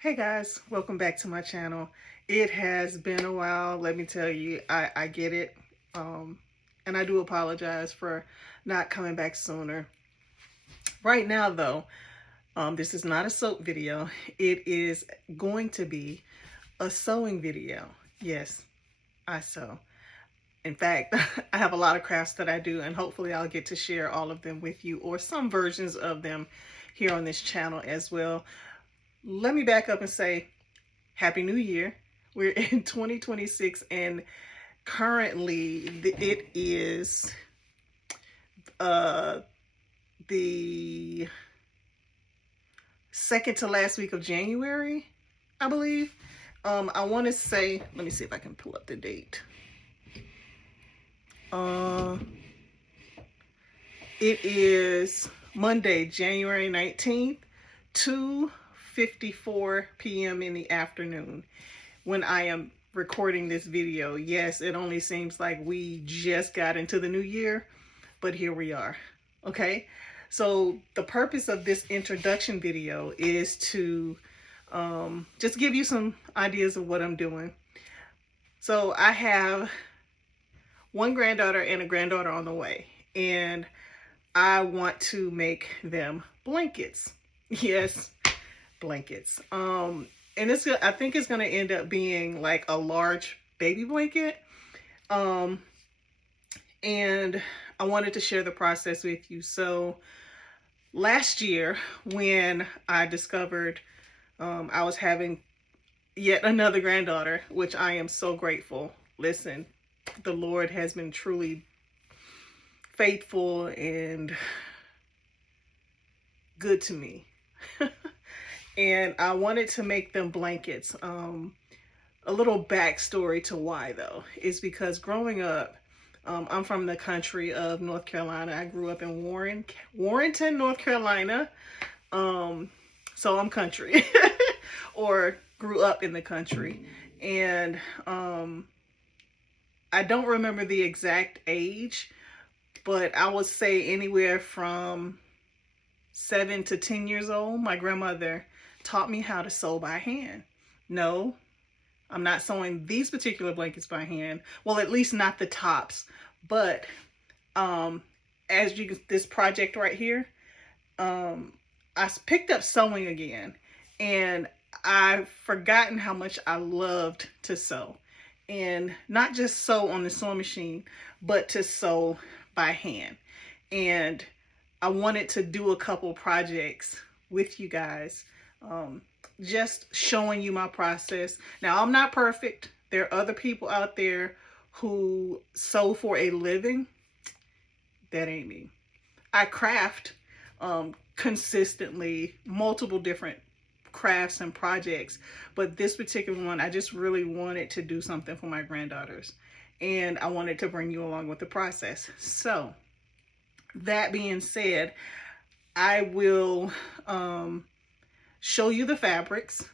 Hey guys, welcome back to my channel. It has been a while, let me tell you. I get it. And I do apologize for not coming back sooner. Right now though, this is not a soap video. It is going to be a sewing video. Yes, I sew. In fact, I have a lot of crafts that I do, and hopefully I'll get to share all of them with you, or some versions of them here on this channel as well. Let me back up and say Happy New Year. We're in 2026 and currently it is the second to last week of January, I believe. I want to say, let me see if I can pull up the date. It is Monday, January 19th, 2:54 p.m. in the afternoon when I am recording this video. Yes, it only seems like we just got into the new year, but here we are. Okay, so the purpose of this introduction video is to just give you some ideas of what I'm doing. So I have one granddaughter and a granddaughter on the way, and I want to make them blankets. Yes, blankets. And I think it's going to end up being like a large baby blanket. And I wanted to share the process with you. So last year when I discovered I was having yet another granddaughter, which I am so grateful. Listen, the Lord has been truly faithful and good to me. And I wanted to make them blankets. A little backstory to why though is because growing up, I'm from the country of North Carolina. I grew up in Warrenton, North Carolina. So I'm country or grew up in the country. And I don't remember the exact age, but I would say anywhere from 7 to 10 years old, my grandmother taught me how to sew by hand. No, I'm not sewing these particular blankets by hand. Well, at least not the tops. But as you can, this project right here, I picked up sewing again, and I've forgotten how much I loved to sew. And not just sew on the sewing machine, but to sew by hand. And I wanted to do a couple projects with you guys, just showing you my process. Now, I'm not perfect. There are other people out there who sew for a living. That ain't me. I craft consistently, multiple different crafts and projects, but this particular one, I just really wanted to do something for my granddaughters, and I wanted to bring you along with the process. So that being said, I will show you the fabrics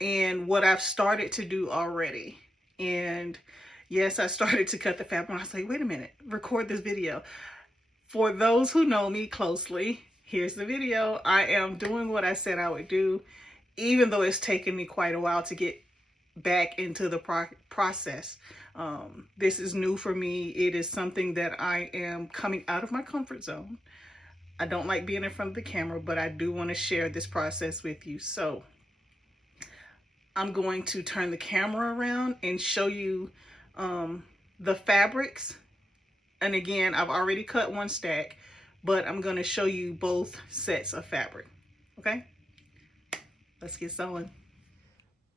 and what I've started to do already. And yes, I started to cut the fabric. I was like, wait a minute, record this video. For those who know me closely, here's the video. I am doing what I said I would do, even though it's taken me quite a while to get back into the process. This is new for me. It is something that I am coming out of my comfort zone. I don't like being in front of the camera, but I do want to share this process with you. So I'm going to turn the camera around and show you the fabrics. And again, I've already cut one stack, but I'm going to show you both sets of fabric. Okay, let's get sewing.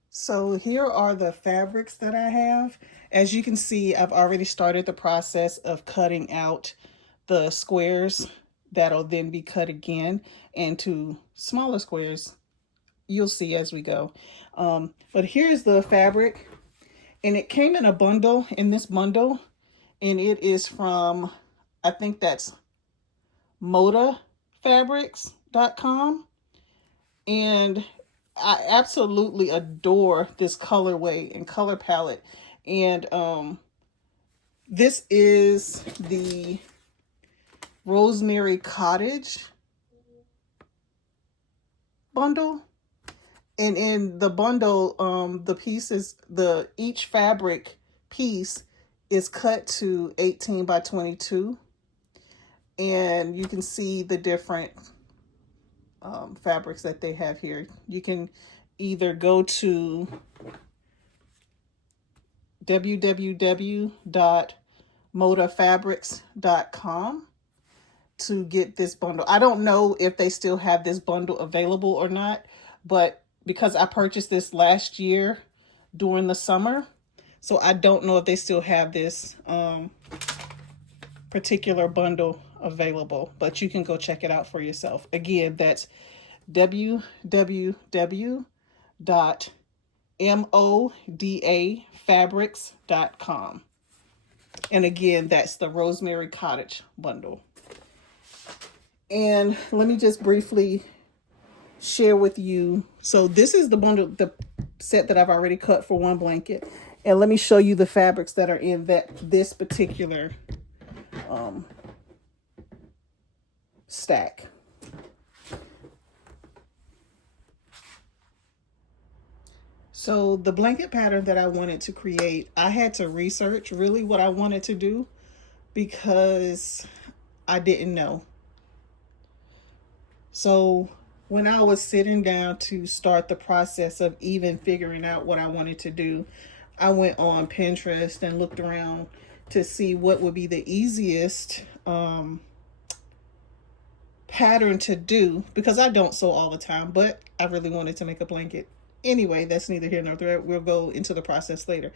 So here are the fabrics that I have. As you can see, I've already started the process of cutting out the squares that'll then be cut again into smaller squares. You'll see as we go. But here's the fabric, and it came in a bundle, in this bundle, and it is from, I think that's modafabrics.com. And I absolutely adore this colorway and color palette. And this is the Rosemary Cottage bundle. And in the bundle, the pieces, each fabric piece is cut to 18 by 22. And you can see the different fabrics that they have here. You can either go to www.modafabrics.com to get this bundle. I don't know if they still have this bundle available or not, but because I purchased this last year during the summer, so I don't know if they still have this particular bundle available, but you can go check it out for yourself. Again, that's www.modafabrics.com. And again, that's the Rosemary Cottage bundle. And let me just briefly share with you. So this is the bundle, the set that I've already cut for one blanket. And let me show you the fabrics that are in this particular stack. So the blanket pattern that I wanted to create, I had to research really what I wanted to do because I didn't know. So when I was sitting down to start the process of even figuring out what I wanted to do, I went on Pinterest and looked around to see what would be the easiest pattern to do, because I don't sew all the time, but I really wanted to make a blanket. Anyway, that's neither here nor there. We'll go into the process later.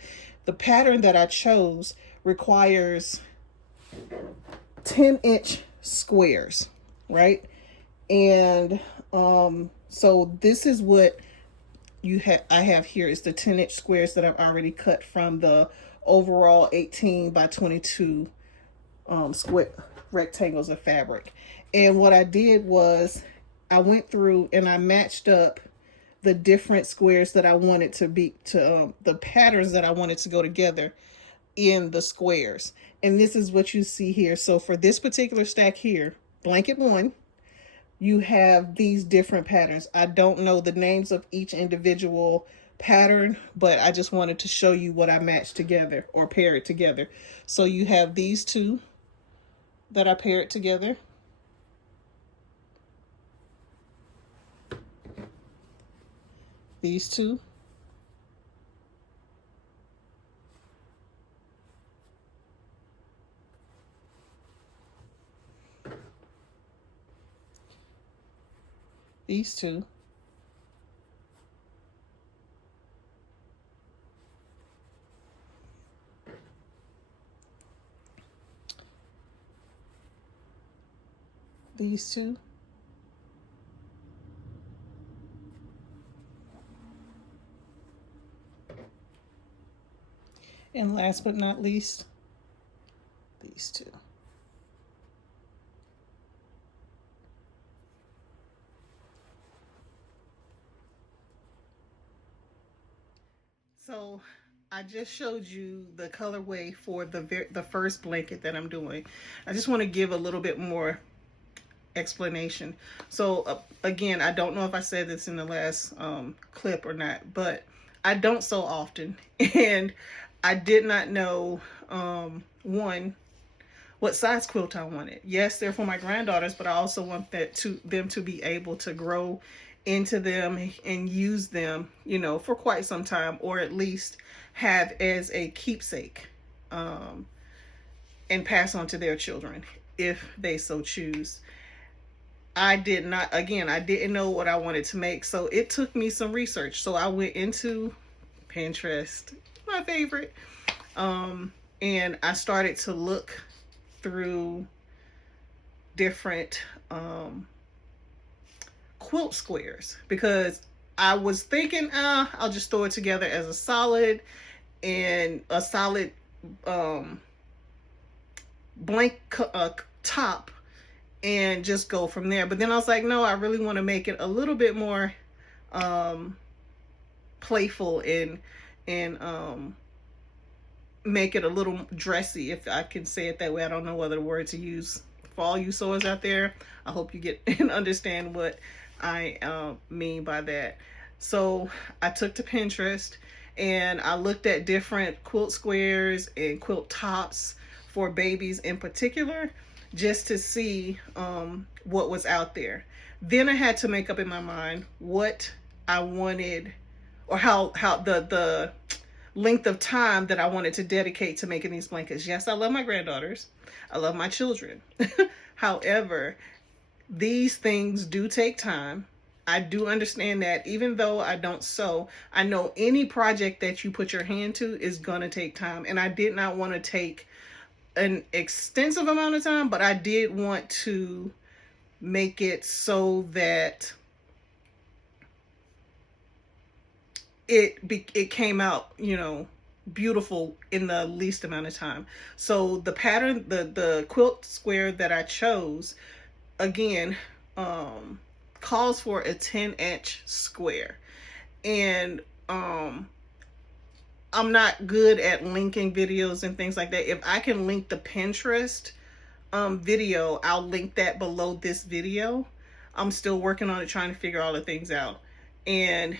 The pattern that I chose requires 10-inch squares, right? And so this is what I have here is the 10-inch squares that I've already cut from the overall 18 by 22 square rectangles of fabric. And what I did was I went through and I matched up the different squares that I wanted to be the patterns that I wanted to go together in the squares. And this is what you see here. So for this particular stack here, blanket 1, you have these different patterns. I don't know the names of each individual pattern, but I just wanted to show you what I matched together or paired together. So you have these two that I paired together. These two. These two. These two. And last but not least, these two. So I just showed you the colorway for the first blanket that I'm doing. I just want to give a little bit more explanation. So again, I don't know if I said this in the last clip or not, but I don't sew often, and I did not know one, what size quilt I wanted. Yes, they're for my granddaughters, but I also want them to be able to grow into them and use them, you know, for quite some time, or at least have as a keepsake and pass on to their children if they so choose. I didn't know what I wanted to make, so it took me some research. So I went into Pinterest, my favorite, and I started to look through different quilt squares, because I was thinking I'll just throw it together as a solid blank top and just go from there. But then I was like, no, I really want to make it a little bit more playful and make it a little dressy, if I can say it that way. I don't know what other word to use for all you sewers out there. I hope you get and understand what I mean by that. So I took to Pinterest and I looked at different quilt squares and quilt tops for babies in particular, just to see what was out there. Then I had to make up in my mind what I wanted, or how the length of time that I wanted to dedicate to making these blankets. Yes, I love my granddaughters. I love my children. However, these things do take time. I do understand that. Even though I don't sew, I know any project that you put your hand to is going to take time. And I did not want to take an extensive amount of time, but I did want to make it so that it came out, you know, beautiful in the least amount of time. So the pattern, the quilt square that I chose, again, calls for a 10-inch square. And I'm not good at linking videos and things like that. If I can link the Pinterest video, I'll link that below this video. I'm still working on it, trying to figure all the things out. And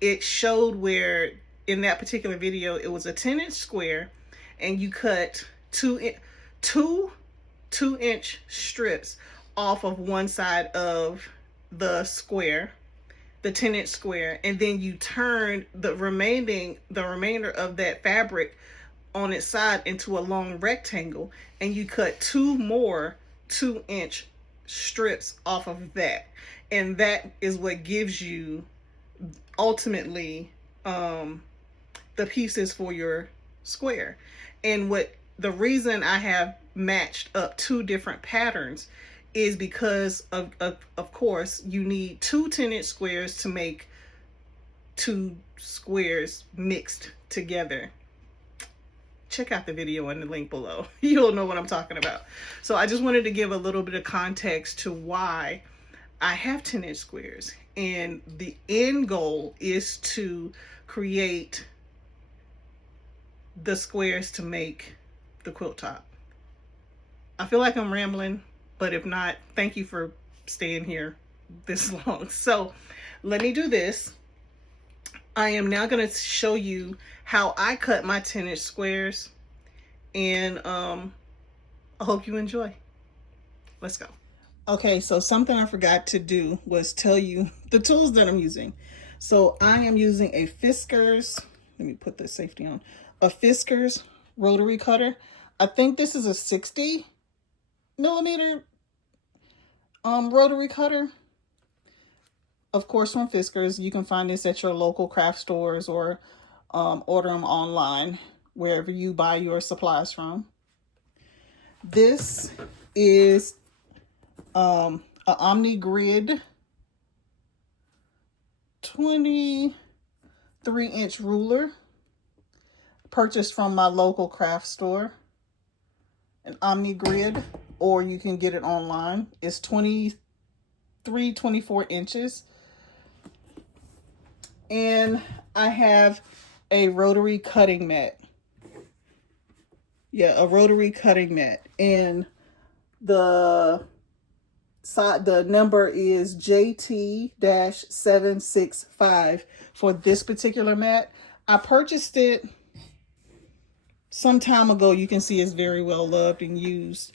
it showed where in that particular video, it was a 10-inch square and you cut two 2-inch strips off of one side of the square, the 10-inch square, and then you turn the remainder of that fabric on its side into a long rectangle, and you cut 2 more 2-inch strips off of that. And that is what gives you ultimately the pieces for your square. And the reason I have matched up 2 different patterns is because of course you need 2 10-inch squares to make 2 squares mixed together. Check out the video in the link below. You'll know what I'm talking about. So I just wanted to give a little bit of context to why I have 10-inch squares. And the end goal is to create the squares to make the quilt top. I feel like I'm rambling, but if not, thank you for staying here this long. So let me do this. I am now going to show you how I cut my 10-inch squares, and I hope you enjoy. Let's go. Okay, so something I forgot to do was tell you the tools that I'm using. So I am using a Fiskars, let me put the safety on, a Fiskars rotary cutter. I think this is a 60 millimeter rotary cutter. Of course, from Fiskars. You can find this at your local craft stores or order them online, wherever you buy your supplies from. This is an Omni Grid 23-inch ruler, purchased from my local craft store. An Omni Grid, or you can get it online. It's 24 inches. And I have a rotary cutting mat. Yeah, a rotary cutting mat. And the number is JT-765 for this particular mat. I purchased it some time ago. You can see it's very well loved and used.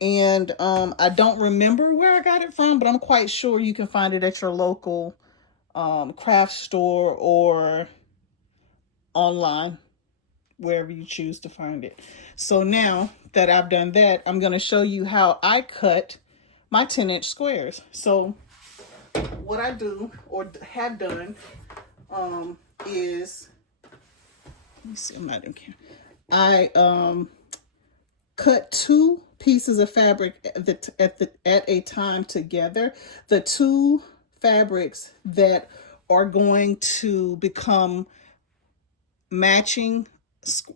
And I don't remember where I got it from, but I'm quite sure you can find it at your local craft store or online, wherever you choose to find it. So now that I've done that, I'm going to show you how I cut my 10-inch squares. So what I do or have done is, let me see, I'm not in here. I cut 2 pieces of fabric at a time together. The 2 fabrics that are going to become matching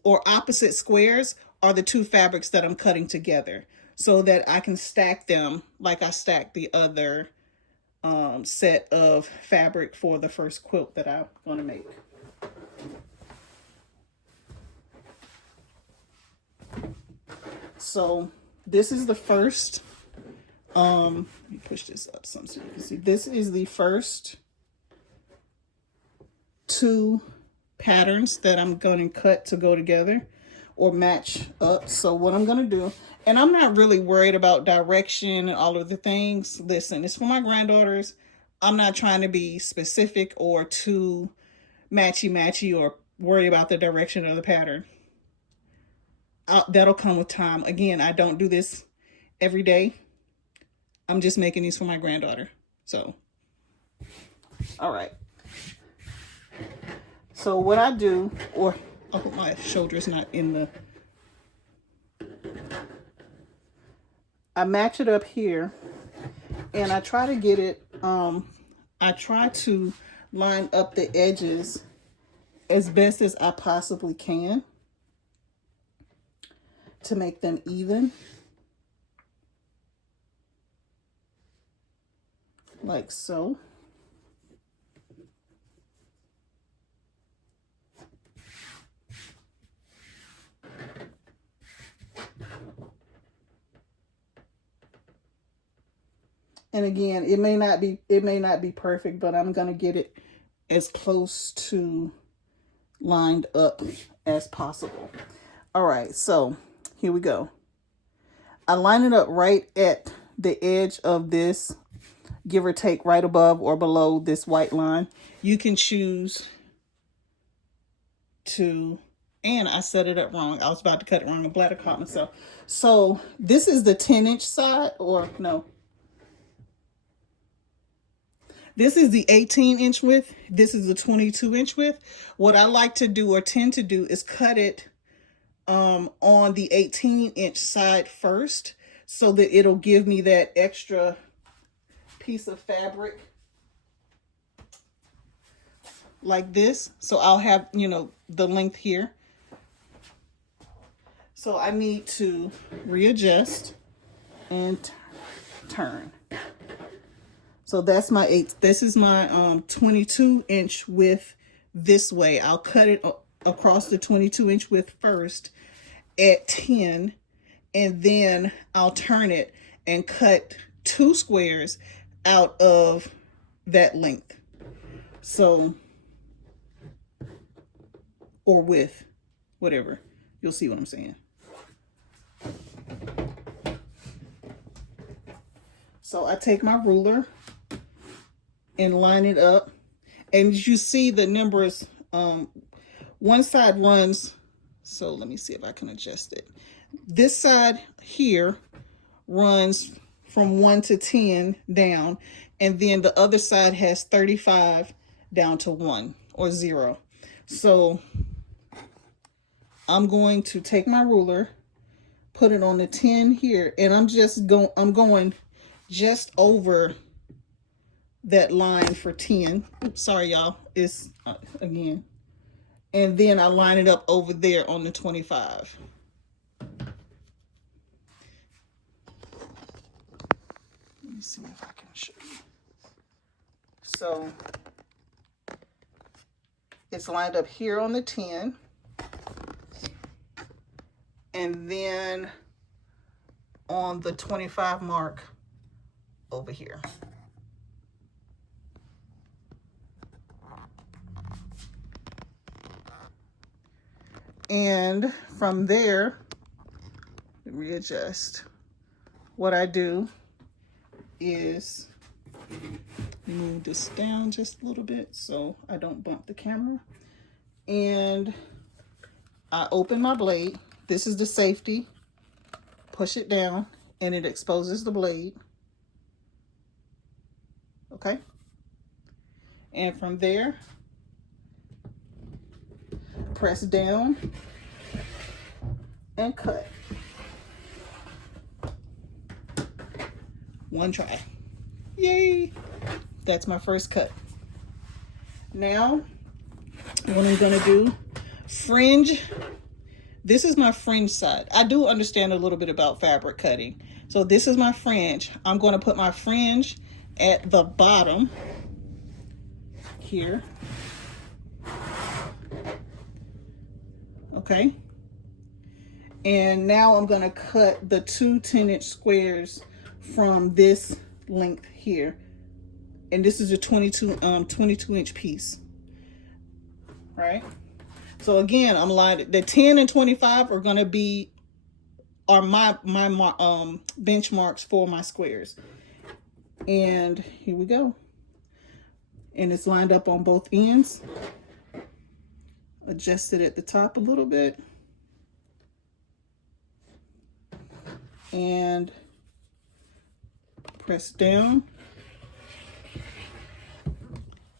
or opposite squares are the 2 fabrics that I'm cutting together, so that I can stack them like I stacked the other set of fabric for the first quilt that I'm going to make. So this is the first, let me push this up some so you can see. This is the first two patterns that I'm going to cut to go together or match up. So what I'm going to do, and I'm not really worried about direction and all of the things. Listen, it's for my granddaughters. I'm not trying to be specific or too matchy or worry about the direction of the pattern. That'll come with time. Again, I don't do this every day. I'm just making these for my granddaughter. So, all right. So what I do, or I hope my shoulder's not in the, I match it up here, and I try to get it, I try to line up the edges as best as I possibly can to make them even. Like so. And again, it may not be perfect, but I'm going to get it as close to lined up as possible. All right, so here we go. I line it up right at the edge of this, give or take right above or below this white line. You can choose to, and I set it up wrong. I was about to cut it wrong. I'm glad I caught myself. So this is the 10-inch side, or no. This is the 18-inch width. This is the 22-inch width. What I like to do or tend to do is cut it on the 18-inch side first, so that it'll give me that extra piece of fabric like this. So I'll have, you know, the length here. So I need to readjust and turn. So that's my this is my 22-inch width this way. I'll cut it across the 22-inch width first at 10, and then I'll turn it and cut 2 squares out of that length. So, or width, whatever. You'll see what I'm saying. So I take my ruler and line it up, and you see the numbers, one side runs, so let me see if I can adjust it. This side here runs from 1 to 10 down, and then the other side has 35 down to 1 or 0. So I'm going to take my ruler, put it on the 10 here, and I'm going just over that line for 10. Oops, sorry y'all, it's again, and then I line it up over there on the 25. Let me see if I can show you. So it's lined up here on the 10, and then on the 25 mark over here. And from there, readjust. What I do is move this down just a little bit so I don't bump the camera. And I open my blade. This is the safety. Push it down and it exposes the blade. Okay? And from there, press down and cut. One try. Yay! That's my first cut. Now, what I'm gonna do, fringe. This is my fringe side. I do understand a little bit about fabric cutting. So this is my fringe. I'm gonna put my fringe at the bottom here. Okay. And now I'm gonna cut the 2 10-inch squares from this length here. And this is a 22-inch piece. right? So again, I'm lined, the 10 and 25 are gonna be, are my benchmarks for my squares. And here we go. And it's lined up on both ends. Adjust it at the top a little bit. And press down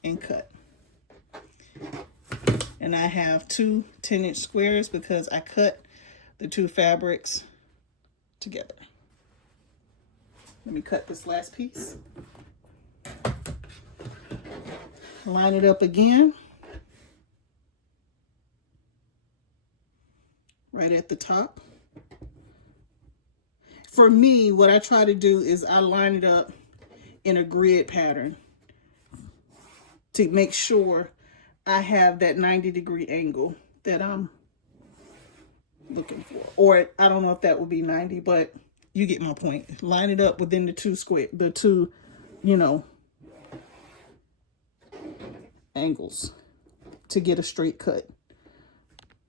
and cut. And I have two 10-inch squares because I cut the two fabrics together. Let me cut this last piece. Line it up again. Right at the top. For me, what I try to do is I line it up in a grid pattern to make sure I have that 90-degree angle that I'm looking for. Or I don't know if that would be 90, but you get my point. Line it up within the two, you know, angles to get a straight cut.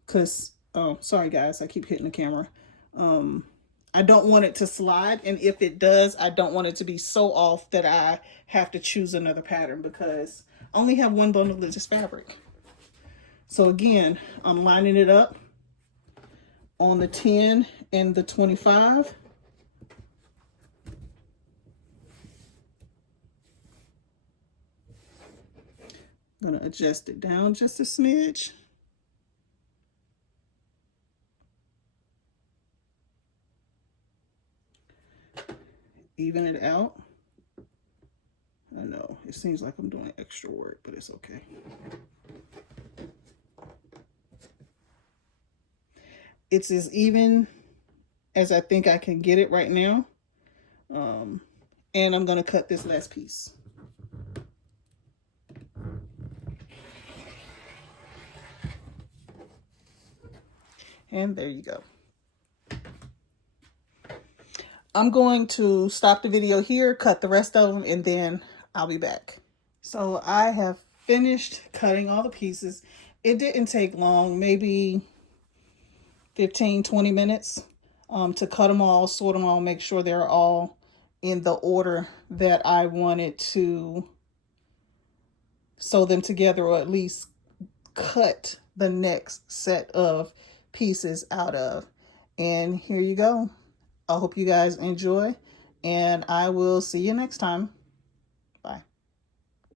Because, sorry guys, I keep hitting the camera. I don't want it to slide, and if it does, I don't want it to be so off that I have to choose another pattern because I only have one bundle of this fabric. So again, I'm lining it up on the 10 and the 25. I'm going to adjust it down just a smidge. Even it out. I know it seems like I'm doing extra work, but it's okay. It's as even as I think I can get it right now. And I'm going to cut this last piece. And there you go. I'm going to stop the video here, cut the rest of them, and then I'll be back. So I have finished cutting all the pieces. It didn't take long, maybe 15-20 minutes to cut them all, sort them all, make sure they're all in the order that I wanted to sew them together, or at least cut the next set of pieces out of. And here you go. I hope you guys enjoy, and I will see you next time.